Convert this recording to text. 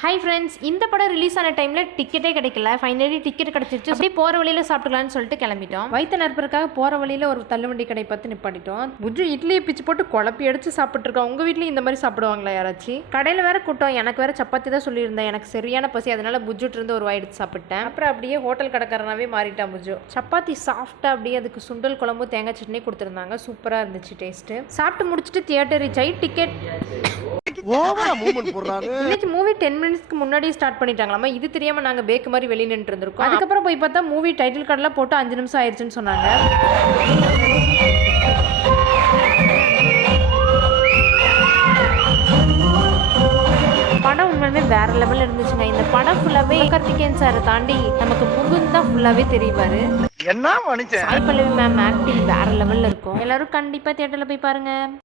Hi friends, இந்த படம் release ஆன டைமில் டிக்கெட்டே கிடைக்கல. ஃபைனலி டிக்கெட் கிடச்சிருச்சு. அப்படியே போகிற வழியில் சாப்பிட்டுக்கலான்னு சொல்லிட்டு கிளம்பிட்டோம். வயிற்று நற்பருக்காக போகிற வழியில் ஒரு தள்ளுவண்டி கடை பார்த்து நிப்பாட்டிட்டோம். புஜ்ஜு இட்லியை பிச்சு போட்டு குழப்பி அடிச்சு சாப்பிட்ருக்கோம். உங்கள் வீட்லேயும் இந்த மாதிரி சாப்பிடுவாங்களா யாராச்சும்? கடையில் வேற கூட்டம். எனக்கு வேற சப்பாத்தி தான் சொல்லியிருந்தேன். எனக்கு சரியான பசி, அதனால புஜ்ஜுட்டு இருந்து ஒரு வாய் எடுத்து சாப்பிட்டேன். அப்புறம் அப்படியே ஹோட்டல் கடைக்காரனாவே மாறிட்டான் புஜ்ஜு. சப்பாத்தி சாஃப்டாக அப்படியே அதுக்கு சுண்டல் குழம்பு தேங்காய் சட்னி கொடுத்துருந்தாங்க. சூப்பராக இருந்துச்சு டேஸ்ட்டு. சாப்பிட்டு முடிச்சுட்டு தியேட்டர் ரீச் ஆகி டிக்கெட் இன்னைக்கு மூவி 10 மினிட்ஸ்க்கு முன்னாடியே ஸ்டார்ட் பண்ணிட்டாங்களாமா. இது தெரியாம நாங்க பேக் மாதிரி வெளியே நின்று இருந்திருக்கோம். அதுக்கப்புறம் போய் பார்த்தா மூவி டைட்டில் கார்டெல்லாம் போட்டு 5 நிமிஷம் ஆயிடுச்சுன்னு சொன்னாங்க. படம் உண்மையுமே வேற லெவல்ல இருந்துச்சுங்க. இந்த படம் ஃபுல்லாவே கார்த்திகேயன் சாரை தாண்டி நமக்கு முகுந்த் தான் ஃபுல்லாவே தெரிவாரு. என்ன மனுஷன் சாய் பல்லவி மேம் ஆக்டிங் வேற லெவல்ல இருக்கும். எல்லாரும் கண்டிப்பா தியேட்டர்ல போய் பாருங்க.